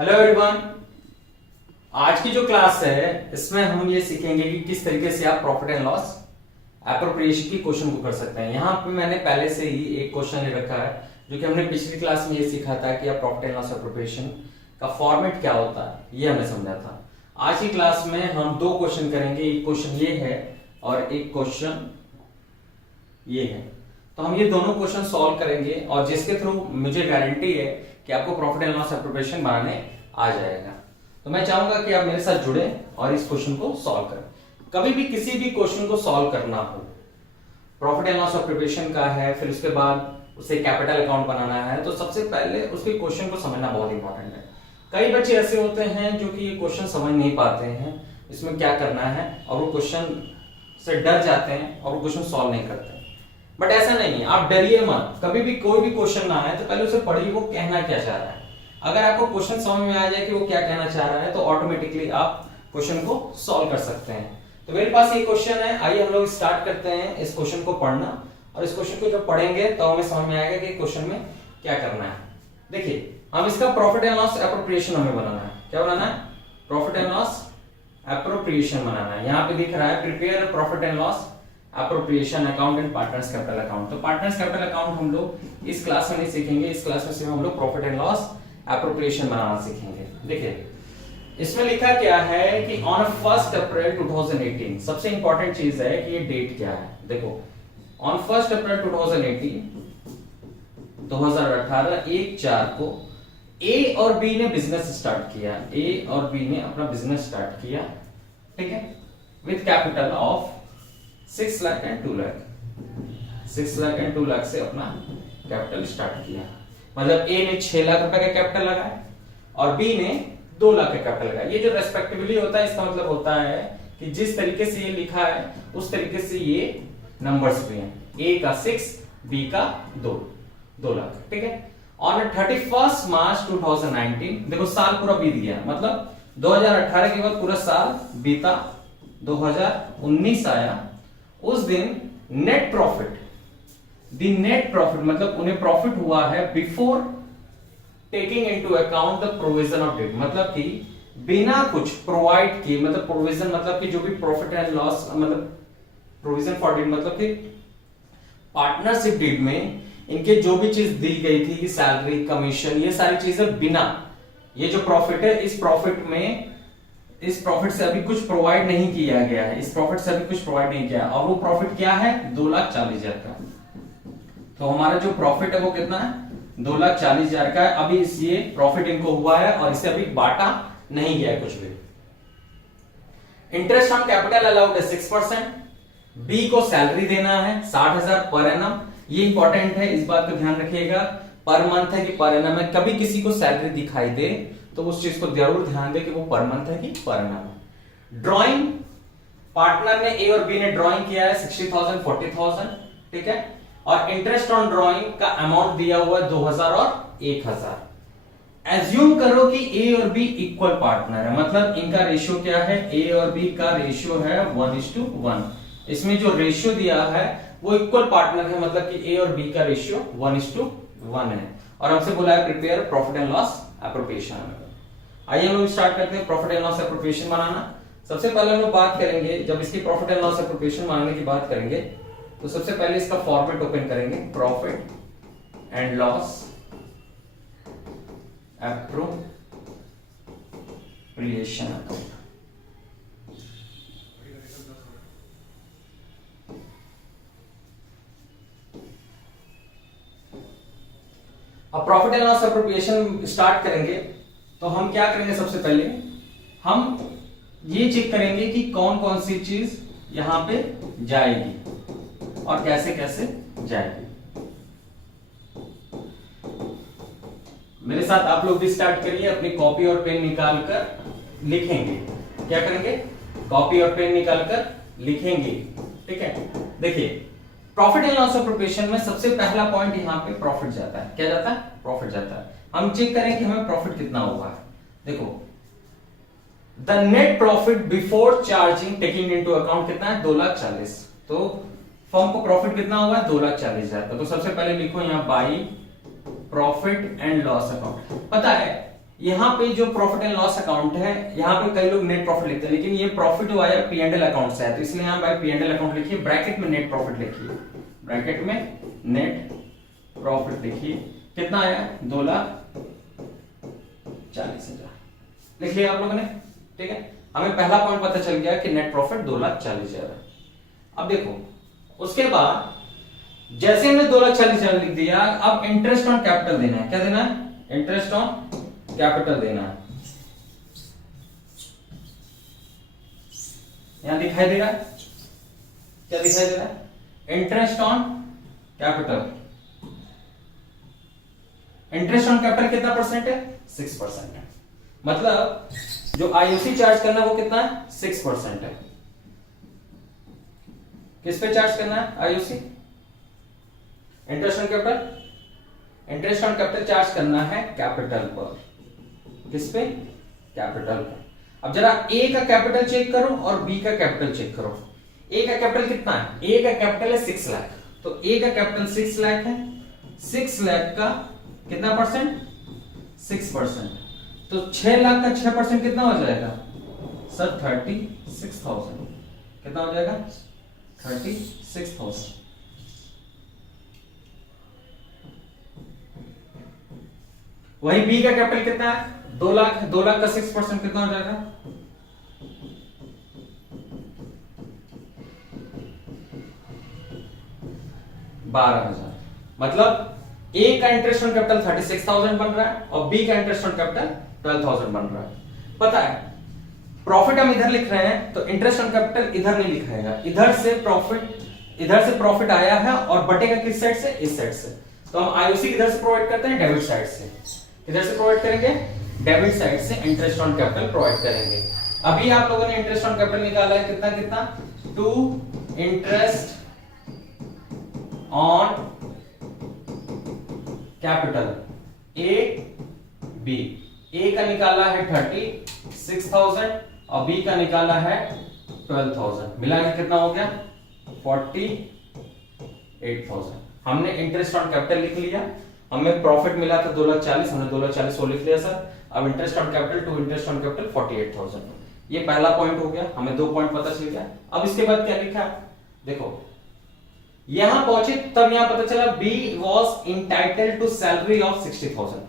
Hello everyone. आज की जो क्लास है इसमें हम ये सीखेंगे कि किस तरीके से आप प्रॉफिट एंड लॉस एप्रोप्रिएशन की क्वेश्चन को कर सकते हैं। यहाँ पे मैंने पहले से ही एक क्वेश्चन ले रखा है जो कि हमने पिछली क्लास में ये सीखा था कि आप प्रॉफिट एंड लॉस एप्रोप्रिएशन का फॉर्मेट क्या होता है ये हमने समझा था। आज की क्लास में हम दो क्वेश्चन करेंगे, एक क्वेश्चन ये है और एक क्वेश्चन ये है। तो हम ये दोनों क्वेश्चन सॉल्व करेंगे और जिसके थ्रू मुझे गारंटी है कि आपको प्रॉफिट एंड लॉस एप्रोप्रिएशन बनाने आ जाएगा। तो मैं चाहूंगा कि आप मेरे साथ जुड़े और इस क्वेश्चन को सॉल्व करें। कभी भी किसी भी क्वेश्चन को सॉल्व करना हो, प्रॉफिट एंड लॉस एप्रोप्रिएशन का है, फिर उसके बाद उसे कैपिटल अकाउंट बनाना है, तो सबसे पहले उसके क्वेश्चन को समझना बहुत इंपॉर्टेंट है। कई बच्चे ऐसे होते हैं जो कि ये क्वेश्चन समझ नहीं पाते हैं इसमें क्या करना है और वो क्वेश्चन से डर जाते हैं और वो क्वेश्चन सॉल्व नहीं करते। बट ऐसा नहीं है, आप डरिए मत। कभी भी कोई भी क्वेश्चन ना आए तो पहले उसे पढ़िए वो कहना क्या चाह रहा है। अगर आपको क्वेश्चन समझ में आ जाए कि वो क्या कहना चाह रहा है तो ऑटोमेटिकली आप क्वेश्चन को सॉल्व कर सकते हैं। तो मेरे पास ये क्वेश्चन है, आइए हम लोग स्टार्ट करते हैं इस क्वेश्चन को पढ़ना। और इस क्वेश्चन को जब पढ़ेंगे तो हमें समझ में आएगा कि क्वेश्चन में क्या करना है। देखिए, हम इसका प्रॉफिट एंड लॉस एप्रोप्रिएशन हमें बनाना है। क्या बनाना है? प्रॉफिट एंड लॉस एप्रोप्रिएशन बनाना है। यहाँ पे दिख रहा है prepare profit and loss appropriation account and partners capital account. तो पार्टनर्स कैपिटल अकाउंट हम लोग इस क्लास में नहीं सीखेंगे, इस क्लास में सिर्फ हम लोग प्रॉफिट एंड लॉस एप्रोप्रिएशन बनाना सीखेंगे। देखिए इसमें लिखा क्या है कि ऑन 1 अप्रैल 2018, सबसे इंपॉर्टेंट चीज है कि ये डेट क्या है। देखो ऑन 1 अप्रैल 2018 1/4 को ए और बी ने बिजनेस स्टार्ट किया। ए और बी ने अपना बिजनेस स्टार्ट किया, ठीक है, with capital of 6 lakh and 2 lakh. 6 lakh and 2 lakh से अपना कैपिटल स्टार्ट किया। मतलब ए ने 6 लाख रुपए का कैपिटल लगाया और बी ने 2 लाख का कैपिटल लगाया। ये जो रेस्पेक्टिवली होता है इसका मतलब होता है कि जिस तरीके से ये लिखा है उस तरीके से ये नंबर्स भी हैं। ए का 6, बी का 2 लाख, ठीक है। ऑन 31 मार्च 2019, देखो साल पूरा बीत गया, मतलब 2018 के बाद पूरा साल बीता, 2019 आया। उस दिन net profit, the net profit मतलब उन्हें प्रॉफिट हुआ है before taking into account the provision of debt, मतलब कि बिना कुछ प्रोवाइड किए, मतलब प्रोविजन मतलब कि जो भी प्रॉफिट एंड लॉस मतलब प्रोविजन फॉर डेट मतलब कि पार्टनरशिप डीड में इनके जो भी चीज दी गई थी, सैलरी, कमीशन, ये सारी चीजें बिना, ये जो प्रॉफिट है इस प्रॉफिट से अभी कुछ प्रोवाइड नहीं किया गया है, इस प्रॉफिट से अभी कुछ प्रोवाइड नहीं किया। और वो प्रॉफिट क्या है? 2,40,000 का। तो हमारा जो प्रॉफिट है वो कितना है? 2,40,000 का है। अभी ये प्रॉफिट इनको हुआ है और इसे अभी बांटा नहीं गया है कुछ भी। इंटरेस्ट ऑन कैपिटल अलाउड है 6%। बी को सैलरी देना है 60,000 पर एनम। ये इंपॉर्टेंट है, इस बात को ध्यान रखिएगा। पर मंथ है कि पर एनम है। कभी किसी को सैलरी दिखाई दे तो उस चीज को जरूर ध्यान दे कि वो पर मंथ है कि पर एनम है। ड्राइंग, पार्टनर ने ए और बी ने ड्राइंग किया है 60,000 40,000, ठीक है। और इंटरेस्ट ऑन ड्राइंग का अमाउंट दिया हुआ है 2,000 और 1,000। एज्यूम करो कि ए और बी इक्वल पार्टनर है, मतलब इनका रेशियो क्या है? ए और बी का रेशियो है 1:1। इसमें जो रेशियो दिया है वो इक्वल पार्टनर है, मतलब कि ए और बी का रेशियो 1:1 है। और हमसे बोला है prepare profit and loss appropriation. आइए हम लोग स्टार्ट करते हैं प्रॉफिट एंड लॉस एप्रोप्रिएशन बनाना। सबसे पहले हम लोग बात करेंगे, जब इसकी प्रॉफिट एंड लॉस एप्रोप्रिएशन बनाने की बात करेंगे तो सबसे पहले इसका फॉर्मेट ओपन करेंगे, profit and loss appropriation account. अब profit and loss appropriation start करेंगे तो हम क्या करेंगे? सबसे पहले हम ये चेक करेंगे कि कौन कौन सी चीज यहां पे जाएगी और कैसे कैसे जाएगी। मेरे साथ आप लोग भी स्टार्ट करिए, अपनी कॉपी और पेन निकाल कर लिखेंगे। क्या करेंगे? कॉपी और पेन निकाल कर लिखेंगे, ठीक है। देखिए प्रॉफिट एंड लॉस एप्रोप्रिएशन में सबसे पहला पॉइंट यहाँ पे प्रॉफिट जाता है। क्या जाता है? प्रॉफिट जाता है। हम चेक करें कि हमें प्रॉफिट कितना हुआ है। देखो the net profit before charging taking into account कितना है? 2,40,000। तो फर्म को प्रॉफिट कितना हुआ है? 2,40,000 का। तो सबसे पहले लिखो यहाँ by profit and loss account. पता है यहाँ पे जो प्रॉफिट एंड लॉस अकाउंट है, यहाँ पे कई लोग नेट प्रॉफिट लिखते हैं, लेकिन ये प्रॉफिट जो आया पी एंड एल अकाउंट से है, तो इसलिए यहाँ by P and L account लिखिए, ब्रैकेट में नेट प्रॉफिट लिखिए, ब्रैकेट में नेट प्रॉफिट लिखिए। कितना आया? 2,40,000 लिख लिया आप लोगों ने, ठीक है। हमें पहला पॉइंट पता चल गया कि नेट प्रॉफिट 2,40,000 है। अब देखो उसके बाद जैसे हमने 2,40,000 लिख दिया, अब इंटरेस्ट ऑन कैपिटल देना है। क्या देना है? इंटरेस्ट ऑन कैपिटल देना है। यहां दिखाई दे रहा है, क्या दिखाई दे रहा है? Interest on capital. Interest on capital कितना परसेंट है? 6% है। मतलब जो आईओसी चार्ज करना है वो कितना है? 6% है। किस पे चार्ज करना है IOC? Interest on capital. Interest on capital charge करना है कैपिटल पर। किस पे? कैपिटल पर। अब जरा ए का कैपिटल चेक करो और बी का कैपिटल चेक करो। ए का कैपिटल कितना है? ए का कैपिटल है 6 लाख, तो ए का कैपिटल 6 लाख है। 6 लाख का कितना परसेंट? 6%। तो 6 लाख का 6% कितना हो जाएगा सर? 36,000। कितना हो जाएगा? 36,000। वही बी का कैपिटल कितना है? 2 लाख। 2 लाख का 6% कितना हो जाएगा? 12,000। मतलब ए का इंटरेस्ट ऑन कैपिटल 36,000 बन रहा है और बी का इंटरेस्ट ऑन कैपिटल 12,000 बन रहा है। पता है प्रॉफिट हम इधर लिख रहे हैं तो इंटरेस्ट ऑन कैपिटल इधर नहीं लिखाएगा, इधर से प्रॉफिट आया है और बटेगा किस साइड से? इस साइड से। तो हम आईओसी किधर से प्रोवाइड करते हैं? डेबिट साइड से। किधर से प्रोवाइड करेंगे? डेबिट साइड से इंटरेस्ट ऑन कैपिटल प्रोवाइड करेंगे। अभी आप लोगों ने इंटरेस्ट ऑन कैपिटल निकाला है कितना कितना? 2 interest on capital A B. A का निकाला है 36,000 और बी का निकाला है 12,000। मिला के कितना हो गया? 48,000। हमने इंटरेस्ट ऑन कैपिटल लिख लिया, हमें प्रॉफिट मिला था 2,40,000, हमने 2,40,000 वो लिख लिया सर। अब interest on capital to interest on capital 48,000। ये पहला पॉइंट हो गया, हमें 2 पॉइंट पता चल गया। अब इसके बाद क्या लिखा? देखो यहां पहुंचे तब यहां पता चला B was entitled to salary of 60,000।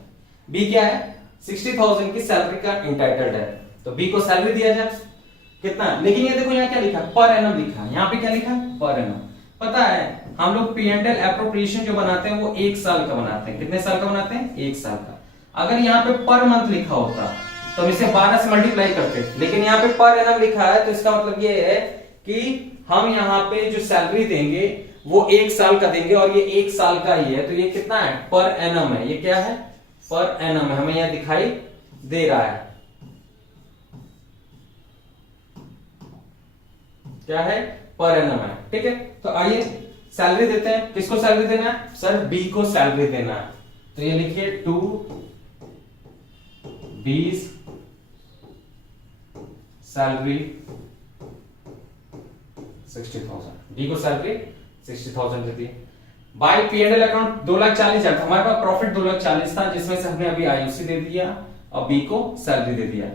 B क्या है? 60,000 की सैलरी का इंटाइटल्ड है, तो बी को सैलरी दिया जाए कितना? लेकिन ये देखो यहाँ क्या लिखा? पर एनम लिखा। यहाँ पे क्या लिखा? Per annum. पता है हम लोग पी एंड एल एप्रोप्रिएशन जो बनाते हैं वो 1 साल का बनाते हैं। कितने साल का बनाते हैं? 1 साल का। अगर यहाँ पे पर मंथ लिखा होता तो हम इसे 12 से मल्टीप्लाई करते, लेकिन यहाँ पे पर एनम लिखा है तो इसका मतलब ये है कि हम यहाँ पे जो सैलरी देंगे वो 1 साल का देंगे और ये 1 साल का ही है, तो ये कितना है? पर एनम है। ये क्या है? पर एनम है। हमें यह दिखाई दे रहा है, क्या है? पर एनम है, ठीक है। तो आइए सैलरी देते हैं। किसको सैलरी देना है सर? बी को सैलरी देना है, तो ये लिखिए 2 बीस सैलरी 60,000। बी को सैलरी 60,000 देती है। By P and L account 2,40,000 था, हमारे पास प्रॉफिट 2,40,000 था, जिसमें से हमने अभी आईओसी दे दिया और बी को सैलरी दे दिया।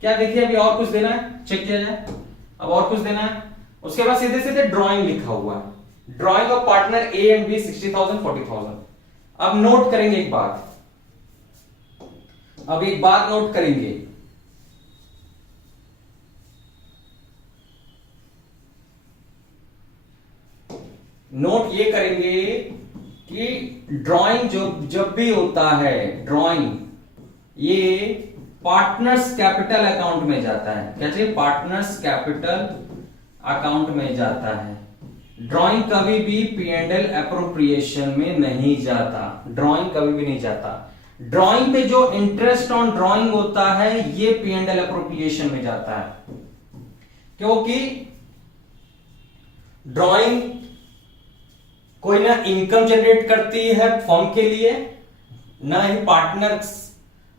क्या देखिए अभी और कुछ देना है? चेक किया जाए। अब और कुछ देना है। उसके बाद सीधे सीधे ड्राइंग लिखा हुआ है। Drawing of partner A and B 60,000 40,000। अब नोट करेंगे एक बात, अब एक बात नोट करेंगे। नोट ये करेंगे कि ड्राइंग जब भी होता है, ड्राइंग ये पार्टनर्स कैपिटल अकाउंट में जाता है। क्या चाहिए? पार्टनर्स कैपिटल अकाउंट में जाता है। ड्राइंग कभी भी पी एंड एल एप्रोप्रिएशन में नहीं जाता। ड्राइंग कभी भी नहीं जाता। ड्राइंग पे जो इंटरेस्ट ऑन ड्राइंग होता है ये पी एंड एल एप्रोप्रिएशन में जाता है, क्योंकि ड्राइंग कोई ना इनकम जनरेट करती है फर्म के लिए, ना ही पार्टनर्स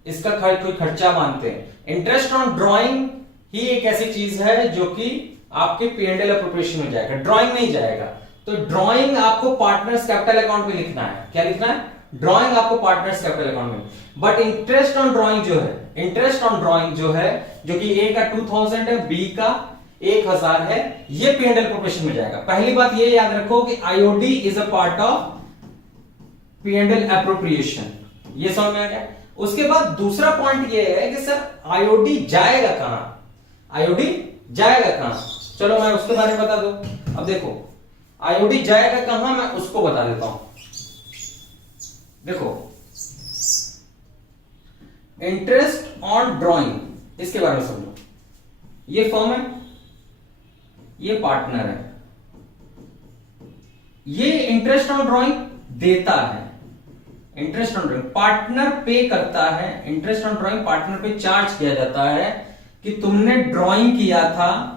इसका कोई खर्चा मानते हैं। इंटरेस्ट ऑन ड्राइंग ही एक ऐसी चीज है जो कि आपके पी एंड एल एप्रोप्रिएशन में जाएगा, ड्राइंग नहीं जाएगा। तो ड्राइंग आपको पार्टनर्स कैपिटल अकाउंट में लिखना है। क्या लिखना है? ड्रॉइंग आपको पार्टनर्स कैपिटल अकाउंट में, बट इंटरेस्ट ऑन ड्रॉइंग जो है, इंटरेस्ट ऑन ड्रॉइंग जो है, जो कि ए का 2000 है, बी का 1000 है, ये P&L एप्रोप्रिएशन में जाएगा। पहली बात ये याद रखो कि IOD is a part of P&L appropriation, ये समझ में आ गया। उसके बाद दूसरा पॉइंट ये है कि सर आईओडी जाएगा कहां, आईओडी जाएगा कहां, चलो मैं उसके बारे में बता दूं। अब देखो आईओडी जाएगा कहां, मैं उसको बता देता हूं। देखो इंटरेस्ट ऑन ड्रॉइंग, इसके बारे में समझो। ये फर्म है, ये पार्टनर है, ये इंटरेस्ट ऑन ड्रॉइंग देता है, इंटरेस्ट ऑन ड्रॉइंग पार्टनर पे करता है, इंटरेस्ट ऑन ड्रॉइंग पार्टनर पे चार्ज किया जाता है कि तुमने ड्रॉइंग किया था,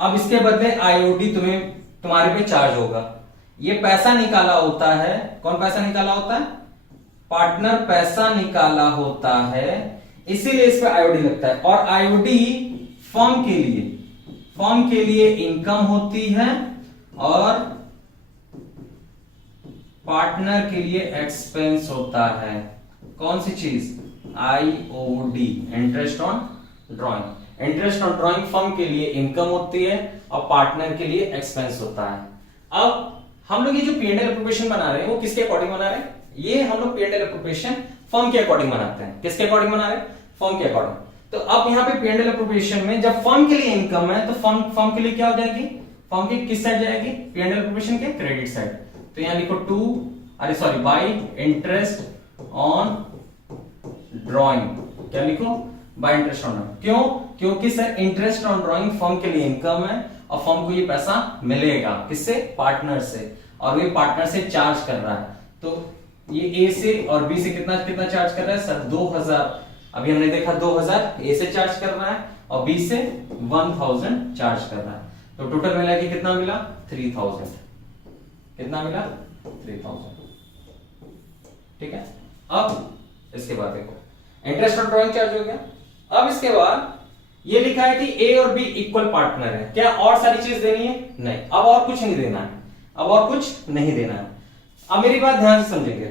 अब इसके बदले आईओडी तुम्हें तुम्हारे पे चार्ज होगा। ये पैसा निकाला होता है, कौन पैसा निकाला होता है, पार्टनर पैसा निकाला होता है, इसीलिए इस पे आईओडी लगता है। और आईओडी फर्म के लिए इनकम होती है और पार्टनर के लिए एक्सपेंस होता है। कौन सी चीज, IOD, interest on drawing. Interest on drawing firm के लिए इनकम होती है और पार्टनर के लिए एक्सपेंस होता है। अब हम लोग ये जो P&L एप्रोप्रिएशन बना रहे हैं वो किसके अकॉर्डिंग बना रहे हैं, ये हम लोग P&L एप्रोप्रिएशन फर्म के अकॉर्डिंग बनाते हैं। किसके अकॉर्डिंग बना रहे हैं, फर्म के अकॉर्डिंग। तो अब यहाँ पे P&L एप्रोप्रिएशन में जब फर्म के लिए इनकम है तो फर्म के लिए क्या हो जाएगी, फर्म की किस साइड जाएगी, P&L एप्रोप्रिएशन के क्रेडिट साइड। तो यहां लिखो बाय इंटरेस्ट ऑन ड्रॉइंग, क्या लिखो, बाय इंटरेस्ट ऑन ड्रॉइंग। क्यों, क्योंकि sir interest on drawing firm के लिए इनकम है और फर्म को ये पैसा मिलेगा किससे, पार्टनर से, और ये पार्टनर से चार्ज कर रहा है। तो ये ए से और बी से कितना कितना चार्ज कर रहा है सर, 2000, अभी हमने देखा 2000 ए से चार्ज कर रहा है और बी से 1000 चार्ज कर रहा है। तो टोटल मिला के कितना मिला, 3000, कितना मिला, 3000। ठीक है। अब इसके बाद देखो इंटरेस्ट ऑन ड्रॉइंग चार्ज हो गया। अब इसके बाद ये लिखा है कि ए और बी इक्वल पार्टनर है, क्या और सारी चीज देनी है, नहीं, अब और कुछ नहीं देना है, अब और कुछ नहीं देना है। अब मेरी बात ध्यान से समझेंगे,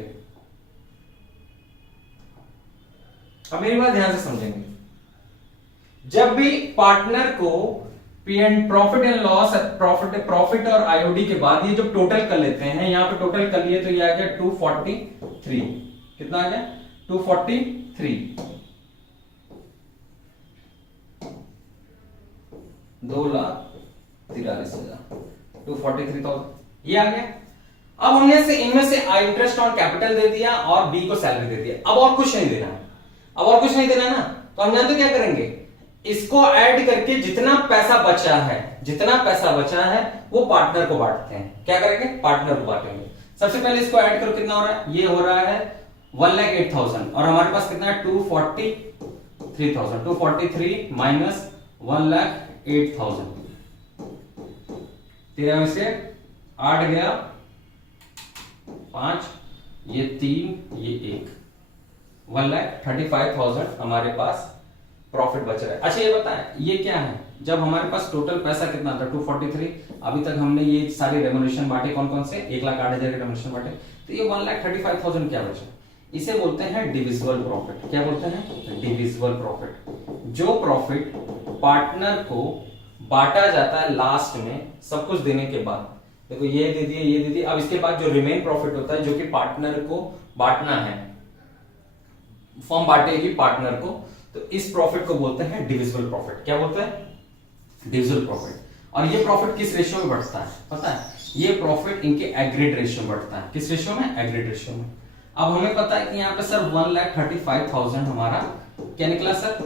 अब मेरी बात ध्यान से समझेंगे। जब भी पार्टनर को प्रॉफिट एंड लॉस, प्रॉफिट और आईओडी के बाद ये जो टोटल कर लेते हैं, यहां पे टोटल कर लिए तो ये आ गया 243, कितना आ गया, 243, 2,43,000, 243,000 ये आ गया। अब हमने से इनमें से इंटरेस्ट ऑन कैपिटल दे दिया और बी को सैलरी दे दिया, अब और कुछ नहीं देना है, अब और कुछ नहीं देना ना। तो हम जानते क्या करेंगे, इसको ऐड करके जितना पैसा बचा है, जितना पैसा बचा है वो पार्टनर को बांटते हैं। क्या करेंगे, पार्टनर को बांटेंगे। सबसे पहले इसको ऐड करो, कितना हो रहा है, ये हो रहा है 1,08,000 और हमारे पास कितना है 243,000, 243 माइनस 1,08,000, 13 में से 8 गया, 5, ये 3, ये 1, 1,35,000 हमारे पास प्रॉफिट बच रहा है। अच्छा ये बताएं, ये क्या है, जब हमारे पास टोटल पैसा कितना था 243, अभी तक हमने ये सारी रेमोनेशन बांटे, कौन कौन से, 1,08,000 के रेमोनेशन बांटे, तो ये 1,35,000 क्या बचा, इसे बोलते हैं डिविजिबल प्रॉफिट। क्या बोलते हैं, डिविजिबल प्रॉफिट। जो प्रॉफिट पार्टनर को बांटा जाता है लास्ट में सब कुछ देने के बाद, देखो ये दे दिए, ये दे दिए, अब इसके बाद जो रिमेन प्रॉफिट होता है जो कि पार्टनर को बांटना है, फर्म बांटेगी पार्टनर को, तो इस प्रॉफिट को बोलते हैं डिविजिबल प्रॉफिट। क्या बोलते हैं, डिविजिबल प्रॉफिट। और ये प्रॉफिट किस रेशियो में बढ़ता है पता है, ये प्रॉफिट इनके एग्रीड रेशियो में बढ़ता है। किस रेशियो में, एग्रीड रेशियो में। अब हमें पता है कि यहाँ पे सर 1,35,000 हमारा क्या निकला सर,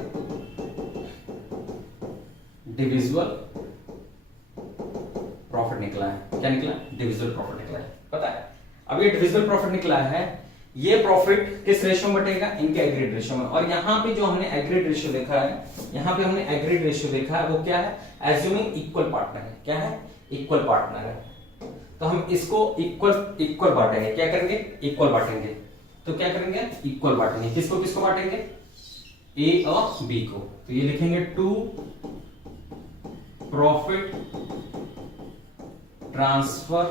डिविजिबल प्रॉफिट निकला है। क्या निकला, डिविजिबल प्रॉफिट निकला है, पता है। अब ये डिविजिबल प्रॉफिट निकला है, ये प्रॉफिट किस रेशियो में बटेगा, इनके एग्रीड रेशियो में। और यहां पे जो हमने एग्रीड रेशियो देखा है, यहां पे हमने एग्रीड रेशियो देखा है वो क्या है, एज्यूमिंग इक्वल पार्टनर है। क्या है, इक्वल पार्टनर है, तो हम इसको इक्वल बांटेंगे। क्या करेंगे, इक्वल बांटेंगे। तो क्या करेंगे, इक्वल बांटेंगे। किसको किसको बांटेंगे, ए और बी को। तो ये लिखेंगे to profit transfer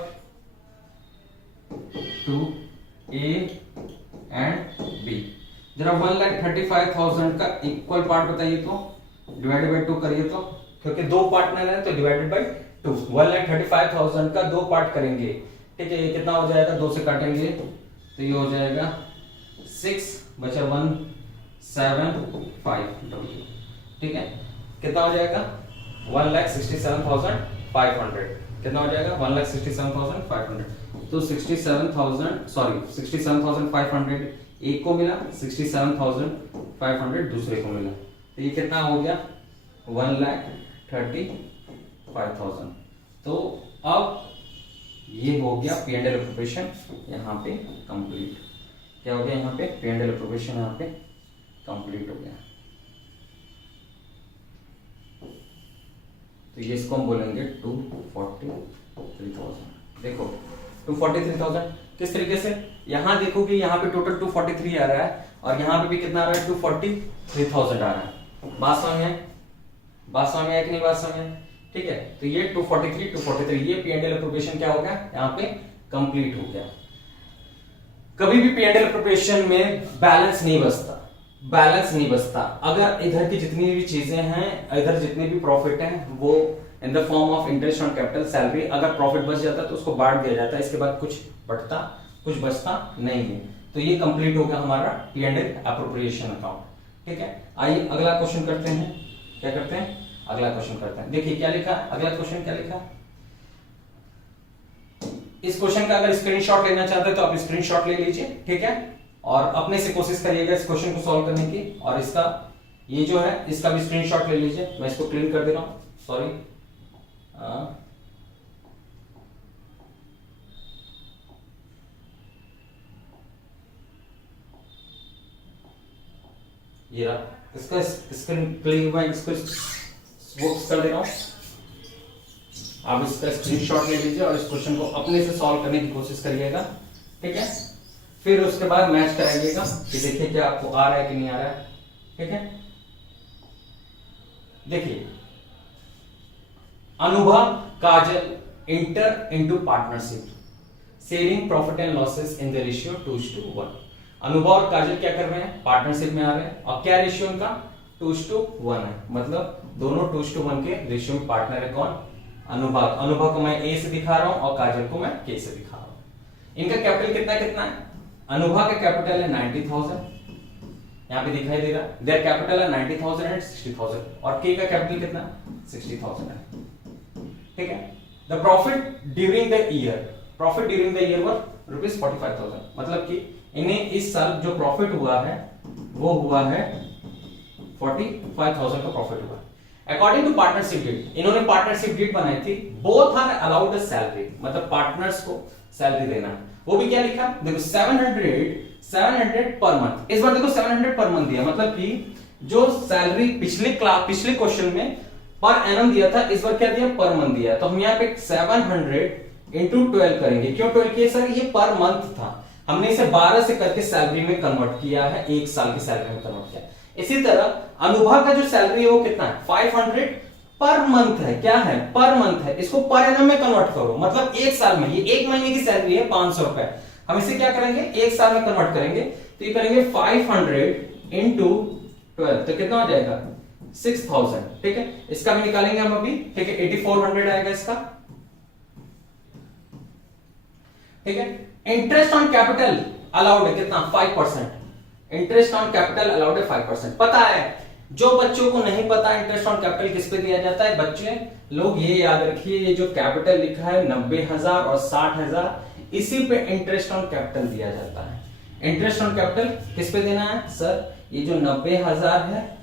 to A and B. जरा 1,35,000 का इक्वल पार्ट बताइए तो, डिवाइडेड बाई 2 करिए तो, क्योंकि दो पार्टनर है तो डिवाइडेड बाई 2। 1,35,000 का दो पार्ट करेंगे, ठीक है, ये कितना हो जाएगा, 2 से काटेंगे तो ये हो जाएगा 6 बचा 175, ठीक है, कितना हो जाएगा 1,67,500, कितना हो जाएगा 1,67,500। तो 67,500 एक को मिला, 67,500 दूसरे को मिला, तो ये कितना हो गया 1,35,000। तो अब ये हो गया पी एंड एल अप्रोप्रिएशन यहाँ पे कंप्लीट। क्या हो गया यहाँ पे पी एंड एल अप्रोप्रिएशन यहाँ पे कंप्लीट हो गया। तो ये इसको हम बोलेंगे 243,000। देखो 243,000 किस तरीके से, यहां देखो कि यहाँ पे टोटल 243 आ रहा है और यहाँ पे भी कितना आ रहा है 243,000 आ रहा है। बात समझ में है कि नहीं बात समझ में, ठीक है। तो ये 243 ये पी एंड एल अप्रोप्रिएशन क्या हो गया यहाँ पे कंप्लीट हो गया। कभी भी पी एंड एल अप्रोप्रिएशन में बैलेंस नहीं बचता। अगर इधर की जितनी भी चीजें हैं, इधर जितने भी प्रॉफिट हैं वो in the form of interest on capital, salary, अगर प्रॉफिट बच जाता है तो उसको बांट दिया जाता है, इसके बाद कुछ बचता नहीं है। तो ये कंप्लीट हो गया हमारा P and L appropriation account, ठीक है। आइए अगला क्वेश्चन करते हैं। क्या करते हैं, अगला क्वेश्चन करते हैं। देखिए क्या लिखा, अगला क्वेश्चन क्या लिखा। इस क्वेश्चन का अगर स्क्रीनशॉट लेना चाहते हैं तो आप स्क्रीनशॉट ले लीजिए, ठीक है, और अपने से कोशिश करिएगा इस क्वेश्चन को सॉल्व करने की। और इसका ये जो है इसका भी स्क्रीनशॉट ले लीजिए। मैं इसको क्लीन कर दे रहा हूं, सॉरी। ये रहा इसका स्क्रीन क्लीन, मैं इसको कर दे रहा हूं। आप इसका स्क्रीनशॉट ले लीजिए और इस क्वेश्चन को अपने से सॉल्व करने की कोशिश करिएगा, ठीक है। फिर उसके बाद मैच कराइएगा कि देखिए क्या आपको आ रहा है कि नहीं आ रहा है, ठीक है। देखिए Anubhav Kajal enter into partnership sharing profit and losses in the ratio 2:1। Anubhav और काजल क्या कर रहे हैं, पार्टनरशिप में आ रहे हैं, और क्या रेशियो इनका 2:1 है, मतलब दोनों 2:1 के रेशियो में पार्टनर है। कौन, अनुभव को मैं ए से दिखा रहा हूं और काजल को मैं के से दिखा रहा हूं। इनका कैपिटल कितना है, अनुभव का कैपिटल है 90,000, यहां पे दिखाई दे रहा है। देयर कैपिटल है 90,000 एंड 60,000, और के का कैपिटल कितना 60,000 है, ठीक है। The profit during the year वर ₹45,000, मतलब कि इन्हें इस साल जो प्रॉफिट हुआ है वो हुआ है 45,000 का प्रॉफिट हुआ है। अकॉर्डिंग टू पार्टनरशिप डीड, इन्होंने पार्टनरशिप डीड बनाई थी। बोथ आर अलाउड सैलरी, मतलब पार्टनर्स को सैलरी देना, वो भी क्या लिखा, देखो 700 पर मंथ। इस बार देखो 700 पर मंथ दिया, मतलब कि जो सैलरी पिछले क्वेश्चन में पर एनम दिया था, इस बार क्या दिया, पर मंथ दिया। तो हम यहाँ पे 700 इंटू 12 करेंगे। क्यों 12 किया सर, ये पर मंथ था, हमने इसे 12 से करके सैलरी में कन्वर्ट किया है, एक साल की सैलरी में कन्वर्ट किया। इसी तरह अनुभव का जो सैलरी है वो कितना है, 500 पर मंथ है। क्या है, पर मंथ है, इसको पर एनम में कन्वर्ट करो, मतलब एक साल में, ये एक महीने की सैलरी है 500 रुपए। हम इसे क्या करेंगे, एक साल में कन्वर्ट करेंगे, तो ये करेंगे 500 इंटू 12, तो कितना हो जाएगा 6,000, ठीक है। इसका भी निकालेंगे हम अभी, ठीक है, 8400 आएगा इसका, ठीक है। इंटरेस्ट ऑन कैपिटल अलाउड है कितना, 5%। इंटरेस्ट ऑन कैपिटल अलाउड है 5%। पता है, जो बच्चों को नहीं पता इंटरेस्ट ऑन कैपिटल किस पे दिया जाता है, बच्चे लोग ये याद रखिए, ये जो कैपिटल लिखा है 90,000 और 60,000, इसी पे इंटरेस्ट ऑन कैपिटल दिया जाता है। इंटरेस्ट ऑन कैपिटल किस पे देना है सर, ये जो 90,000 है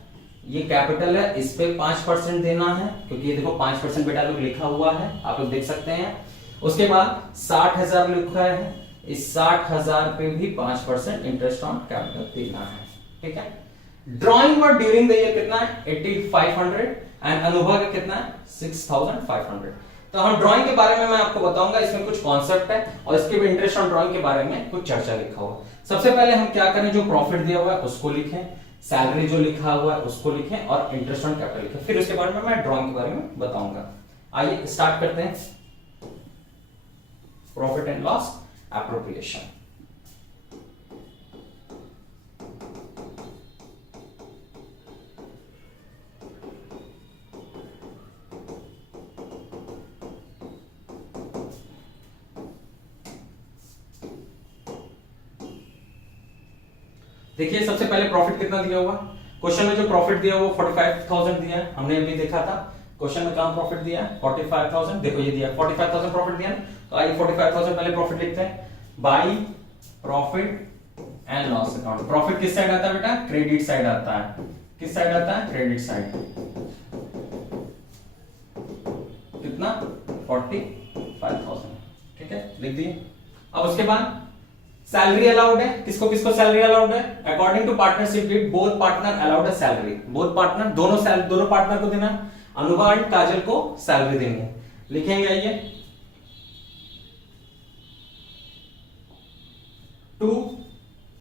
ये कैपिटल है, इस पे 5% देना है, क्योंकि ये देखो 5% बेटा लोग लिखा हुआ है, आप लोग देख सकते हैं। उसके बाद 60,000 लिखा है, इस 60,000 पे भी 5% इंटरेस्ट ऑन कैपिटल देना है, ठीक है। Drawing work during the year कितना है 8,500 एंड अनुभव का कितना है 6,500। तो हम ड्राइंग के बारे में मैं आपको बताऊंगा, इसमें कुछ कॉन्सेप्ट है और इसके भी इंटरेस्ट ऑन ड्राइंग के बारे में कुछ चर्चा लिखा हुआ। सबसे पहले हम क्या करें, जो प्रॉफिट दिया हुआ है उसको लिखें, सैलरी जो लिखा हुआ है उसको लिखें और इंटरेस्ट ऑन कैपिटल लिखें, फिर उसके बारे में मैं ड्राइंग के बारे में बताऊंगा। आइए स्टार्ट करते हैं। Profit and loss appropriation. देखिए सबसे पहले प्रॉफिट कितना दिया हुआ, क्वेश्चन में जो प्रॉफिट दिया वो 45,000 दिया है, हमने अभी देखा था क्वेश्चन में कहां प्रॉफिट दिया है 45,000, देखो ये दिया 45,000 प्रॉफिट दिया ना, तो आइए 45,000 पहले प्रॉफिट लिखते हैं by profit and loss account. Profit किस साइड आता है बेटा, क्रेडिट साइड आता है, किस साइड आता है, क्रेडिट साइड। कितना 45,000, ठीक है लिख दिए। अब उसके बाद सैलरी अलाउड है, किसको किसको सैलरी अलाउड है, according to partnership deed both partner allowed है सैलरी, बोथ पार्टनर दोनों पार्टनर को देना, अनुभा एंड काजल को सैलरी देंगे, लिखेंगे आइए 2